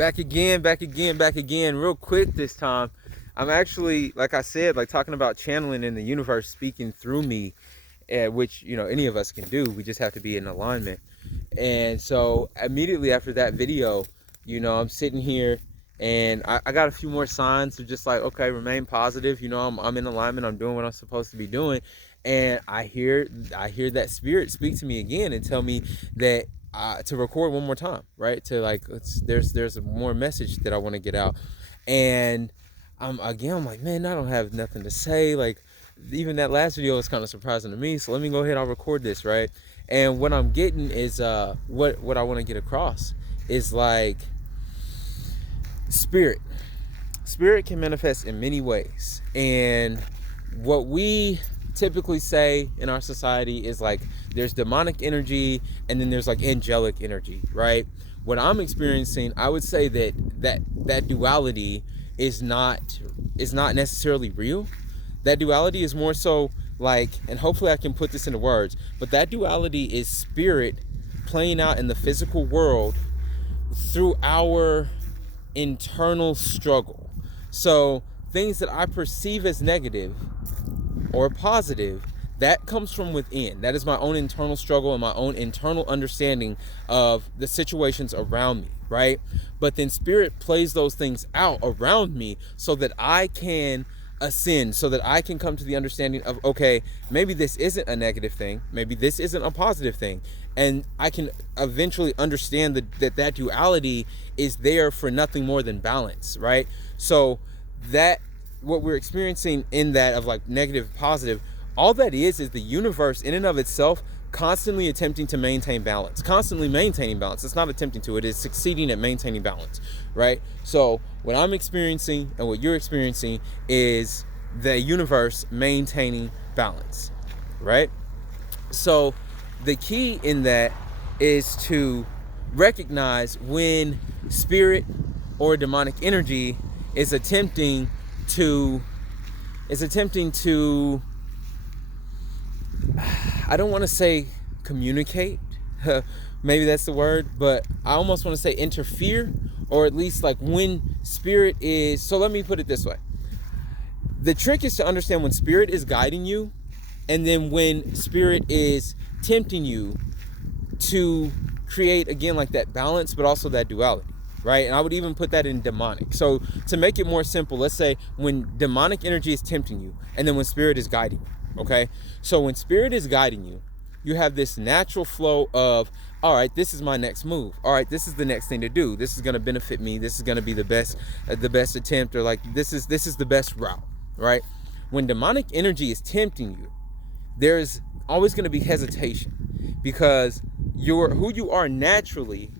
Back again, back again, back again, real quick this time. I'm actually, like I said, like talking about channeling in the universe speaking through me, which, any of us can do. We just have to be in alignment. And so immediately after that video, I'm sitting here and I got a few more signs of just like, okay, remain positive. I'm in alignment. I'm doing what I'm supposed to be doing. And I hear that spirit speak to me again and tell me that to record one more time, right? To like, there's a more message that I want to get out. And I'm like, man, I don't have nothing to say. Like, even that last video was kind of surprising to me. So let me go ahead, I'll record this, right? And what I'm getting is what I want to get across is like spirit can manifest in many ways. And what we typically say in our society is like there's demonic energy and then there's like angelic energy, right? What I'm experiencing, I would say that duality is not necessarily real. That duality is more so like, and hopefully I can put this into words, but that duality is spirit playing out in the physical world through our internal struggle. So things that I perceive as negative or positive, that comes from within. That is my own internal struggle and my own internal understanding of the situations around me, right? But then spirit plays those things out around me so that I can ascend, so that I can come to the understanding of, okay, maybe this isn't a negative thing, maybe this isn't a positive thing, and I can eventually understand that duality is there for nothing more than balance, right? So that what we're experiencing in that of like negative, positive, all that is the universe in and of itself constantly attempting to maintain balance, constantly maintaining balance. It's not attempting to, it is succeeding at maintaining balance, right? So what I'm experiencing and what you're experiencing is the universe maintaining balance, right? So the key in that is to recognize when spirit or demonic energy is attempting to I don't want to say communicate, maybe that's the word, but I almost want to say interfere, or at least like when spirit is, so let me put it this way. The trick is to understand when spirit is guiding you, and then when spirit is tempting you to create, again, like that balance, but also that duality, right? And I would even put that in demonic. So to make it more simple, let's say when demonic energy is tempting you, and then when spirit is guiding you. Okay, so when spirit is guiding you, you have this natural flow of, all right, this is my next move. All right, this is the next thing to do. This is going to benefit me. This is going to be the best attempt, or like this is the best route, right? When demonic energy is tempting you, there's always going to be hesitation, because who you are naturally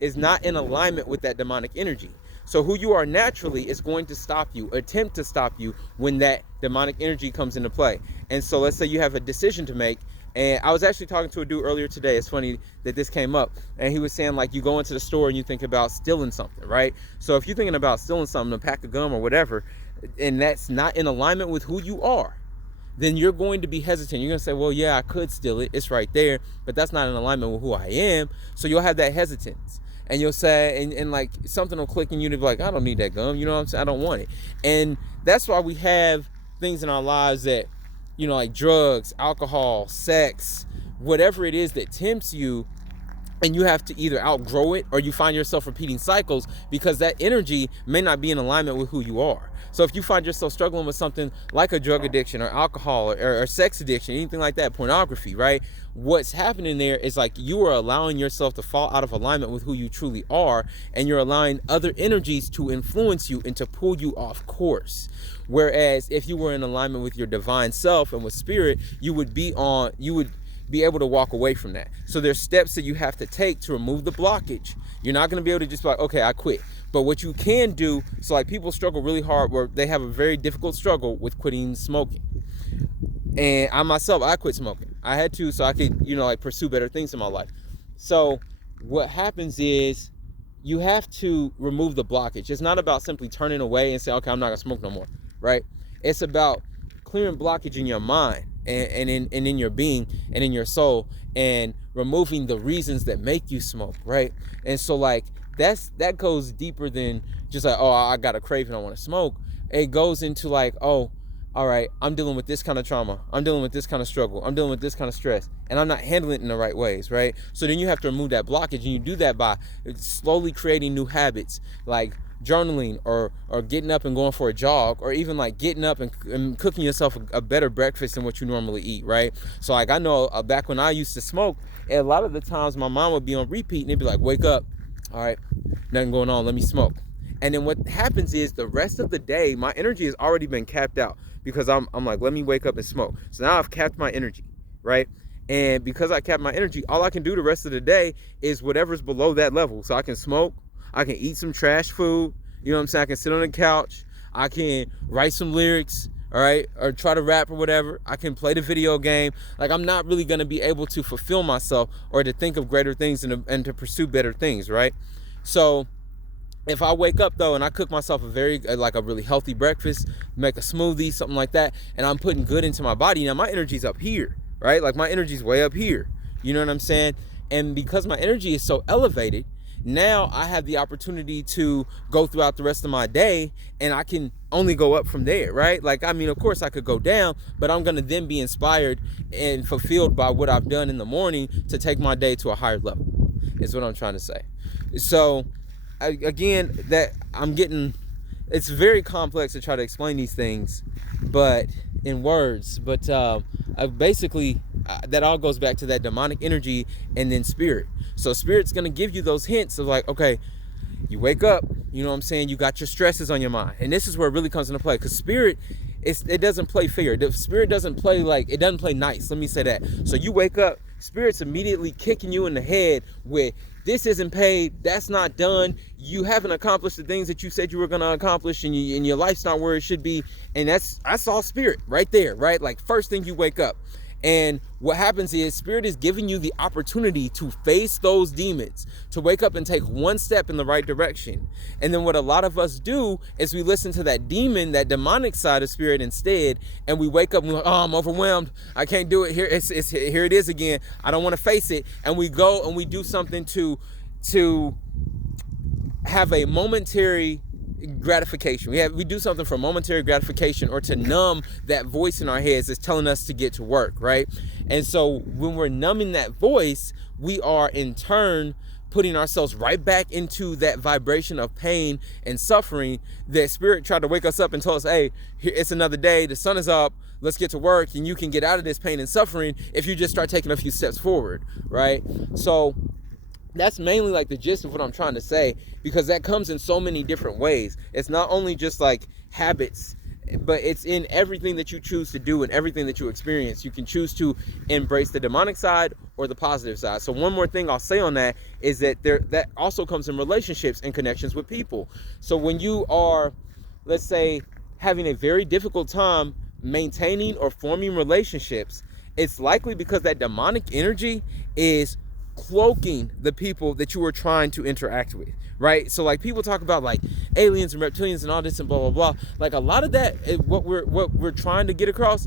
is not in alignment with that demonic energy. So who you are naturally is going to stop you, attempt to stop you when that demonic energy comes into play. And so let's say you have a decision to make. And I was actually talking to a dude earlier today. It's funny that this came up. And he was saying, like, you go into the store and you think about stealing something, right? So if you're thinking about stealing something, a pack of gum or whatever, and that's not in alignment with who you are, then you're going to be hesitant. You're going to say, well, yeah, I could steal it. It's right there. But that's not in alignment with who I am. So you'll have that hesitance. And you'll say, and like something will click in you to be like, I don't need that gum. You know what I'm saying? I don't want it. And that's why we have things in our lives that, like drugs, alcohol, sex, whatever it is that tempts you, and you have to either outgrow it or you find yourself repeating cycles because that energy may not be in alignment with who you are. So if you find yourself struggling with something like a drug addiction or alcohol or sex addiction, anything like that, pornography, right? What's happening there is like you are allowing yourself to fall out of alignment with who you truly are, and you're allowing other energies to influence you and to pull you off course. Whereas if you were in alignment with your divine self and with spirit, you would be able to walk away from that. So there's steps that you have to take to remove the blockage. You're not going to be able to just be like, okay, I quit. But what you can do, so like people struggle really hard, where they have a very difficult struggle with quitting smoking. And I myself, I quit smoking. I had to, so I could, like pursue better things in my life. So what happens is you have to remove the blockage. It's not about simply turning away and saying, okay, I'm not going to smoke no more, right? It's about clearing blockage in your mind and in your being and in your soul, and removing the reasons that make you smoke, right? And so like that goes deeper than just like, oh, I got a craving, I want to smoke. It goes into like, oh, all right, I'm dealing with this kind of trauma, I'm dealing with this kind of struggle, I'm dealing with this kind of stress, and I'm not handling it in the right ways, right? So then you have to remove that blockage, and you do that by slowly creating new habits, like journaling, or getting up and going for a jog, or even like getting up and cooking yourself a better breakfast than what you normally eat, right? So like I know back when I used to smoke, a lot of the times my mom would be on repeat and it'd be like, wake up, all right, nothing going on, let me smoke. And then what happens is the rest of the day, my energy has already been capped out, because I'm like, let me wake up and smoke. So now I've capped my energy, right? And because I capped my energy, all I can do the rest of the day is whatever's below that level. So I can smoke, I can eat some trash food, you know what I'm saying? I can sit on the couch, I can write some lyrics, all right, or try to rap or whatever. I can play the video game. Like, I'm not really going to be able to fulfill myself or to think of greater things and to pursue better things, right? So if I wake up though and I cook myself a really healthy breakfast, make a smoothie, something like that, and I'm putting good into my body, now my energy's up here, right? Like my energy's way up here, you know what I'm saying? And because my energy is so elevated, now I have the opportunity to go throughout the rest of my day, and I can only go up from there, right? Like, I mean, of course I could go down, but I'm going to then be inspired and fulfilled by what I've done in the morning to take my day to a higher level, is what I'm trying to say. So again, that it's very complex to try to explain these things, but in words, but basically that all goes back to that demonic energy and then spirit. So spirit's going to give you those hints of like, okay, you wake up, you know what I'm saying, you got your stresses on your mind, and this is where it really comes into play, because spirit, it doesn't play fair. The spirit doesn't play nice, let me say that. So you wake up, spirit's immediately kicking you in the head with, this isn't paid, that's not done, you haven't accomplished the things that you said you were going to accomplish, and your life's not where it should be. And that's all spirit right there, right? Like, first thing you wake up. And what happens is spirit is giving you the opportunity to face those demons, to wake up and take one step in the right direction. And then what a lot of us do is we listen to that demon, that demonic side of spirit instead, and we wake up and we're like, oh, I'm overwhelmed, I can't do it, here it is again, I don't want to face it. And we go and we do something to have a momentary gratification. We do something for momentary gratification, or to numb that voice in our heads that's telling us to get to work, right? And so when we're numbing that voice, we are in turn putting ourselves right back into that vibration of pain and suffering that spirit tried to wake us up and tell us, hey, it's another day, the sun is up, let's get to work, and you can get out of this pain and suffering if you just start taking a few steps forward, right? So that's mainly like the gist of what I'm trying to say, because that comes in so many different ways. It's not only just like habits, but it's in everything that you choose to do and everything that you experience. You can choose to embrace the demonic side or the positive side. So one more thing I'll say on that is that that also comes in relationships and connections with people. So when you are, let's say, having a very difficult time maintaining or forming relationships, it's likely because that demonic energy is cloaking the people that you were trying to interact with, right? So like, people talk about like aliens and reptilians and all this and blah blah blah. Like, a lot of that, what we're trying to get across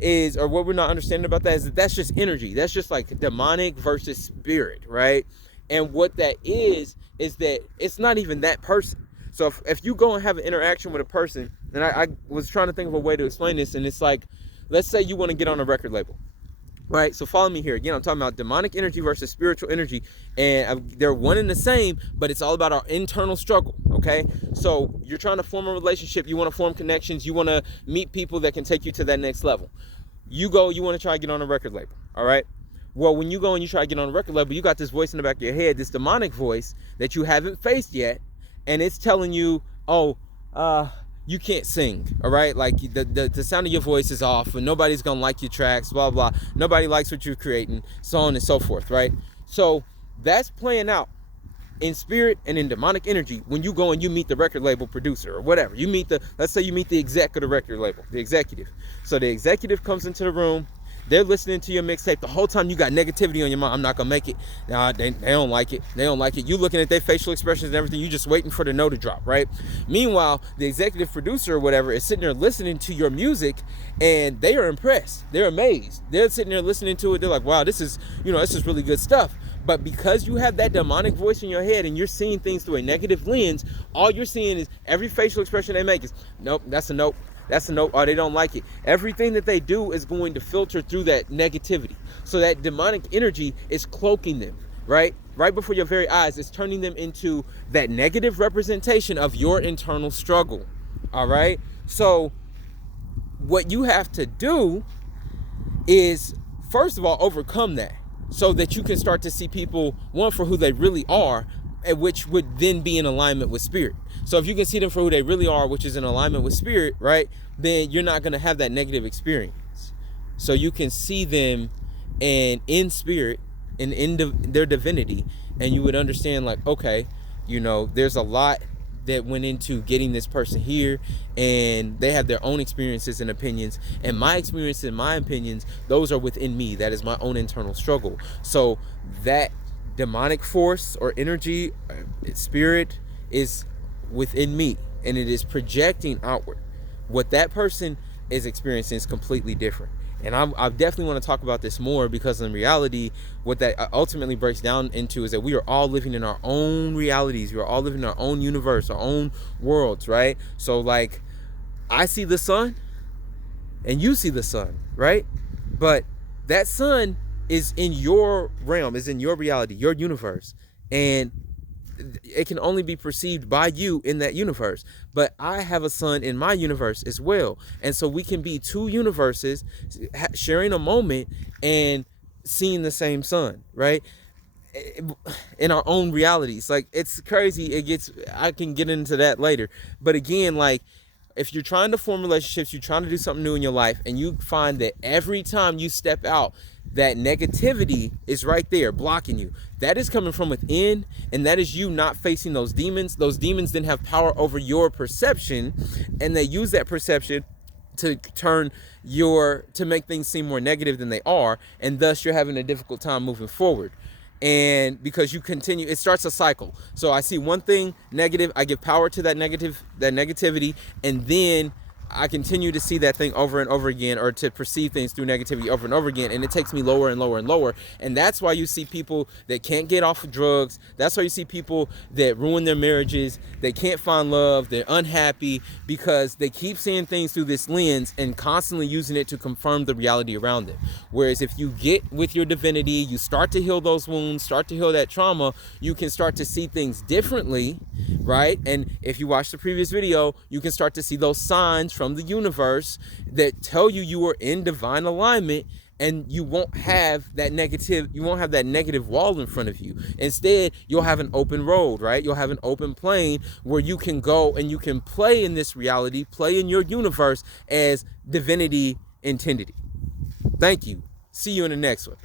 is, or what we're not understanding about that, is that that's just energy. That's just like demonic versus spirit, right? And what that is that it's not even that person. So if you go and have an interaction with a person, and I was trying to think of a way to explain this, and it's like, let's say you want to get on a record label. Right, so follow me here. Again, I'm talking about demonic energy versus spiritual energy, and they're one and the same, but it's all about our internal struggle, okay? So you're trying to form a relationship, you want to form connections, you want to meet people that can take you to that next level. You go, you want to try to get on a record label, all right? Well, when you go and you try to get on a record label, you got this voice in the back of your head, this demonic voice that you haven't faced yet, and it's telling you, oh, you can't sing, all right? Like, the sound of your voice is off, and nobody's gonna like your tracks, blah, blah. Nobody likes what you're creating, so on and so forth, right? So that's playing out in spirit and in demonic energy when you go and you meet the record label producer or whatever. You meet let's say you meet the exec of the record label, the executive. So the executive comes into the room, they're listening to your mixtape. The whole time you got negativity on your mind. I'm not gonna make it. Nah, they don't like it. They don't like it. You looking at their facial expressions and everything. You just waiting for the note to drop, right? Meanwhile, the executive producer or whatever is sitting there listening to your music, and they are impressed. They're amazed. They're sitting there listening to it. They're like, wow, this is really good stuff. But because you have that demonic voice in your head and you're seeing things through a negative lens, all you're seeing is every facial expression they make is, nope, that's a nope, that's a nope, or they don't like it. Everything that they do is going to filter through that negativity. So that demonic energy is cloaking them, right? Right before your very eyes, it's turning them into that negative representation of your internal struggle, all right? So what you have to do is, first of all, overcome that so that you can start to see people, one, for who they really are, and which would then be in alignment with spirit. So if you can see them for who they really are, which is in alignment with spirit, right, then you're not going to have that negative experience. So you can see them and in spirit and in their divinity, and you would understand, like, okay, you know, there's a lot that went into getting this person here, and they have their own experiences and opinions, and my experiences and my opinions, those are within me. That is my own internal struggle. So that demonic force or energy, spirit, is within me, and it is projecting outward. What that person is experiencing is completely different. And I definitely want to talk about this more, because in reality, what that ultimately breaks down into is that we are all living in our own realities. We are all living in our own universe, our own worlds, right? So like, I see the sun and you see the sun, right? But that sun is in your realm, is in your reality, your universe. And it can only be perceived by you in that universe. But I have a sun in my universe as well. And so we can be two universes sharing a moment and seeing the same sun, right? In our own realities. Like, it's crazy. I can get into that later. But again, like, if you're trying to form relationships, you're trying to do something new in your life, and you find that every time you step out, that negativity is right there blocking you. That is coming from within, and that is you not facing those demons. Those demons then have power over your perception, and they use that perception to make things seem more negative than they are, and thus you're having a difficult time moving forward. And because you continue, it starts a cycle. So I see one thing negative, I give power to that negativity, and then I continue to see that thing over and over again, or to perceive things through negativity over and over again, and it takes me lower and lower and lower. And that's why you see people that can't get off of drugs. That's why you see people that ruin their marriages. They can't find love. They're unhappy because they keep seeing things through this lens and constantly using it to confirm the reality around them. Whereas if you get with your divinity, you start to heal those wounds, start to heal that trauma, you can start to see things differently, right? And if you watch the previous video, you can start to see those signs from the universe that tell you you are in divine alignment, and you won't have that negative wall in front of you. Instead, you'll have an open road, right? You'll have an open plane where you can go and you can play in this reality, play in your universe as divinity intended. Thank you. See you in the next one.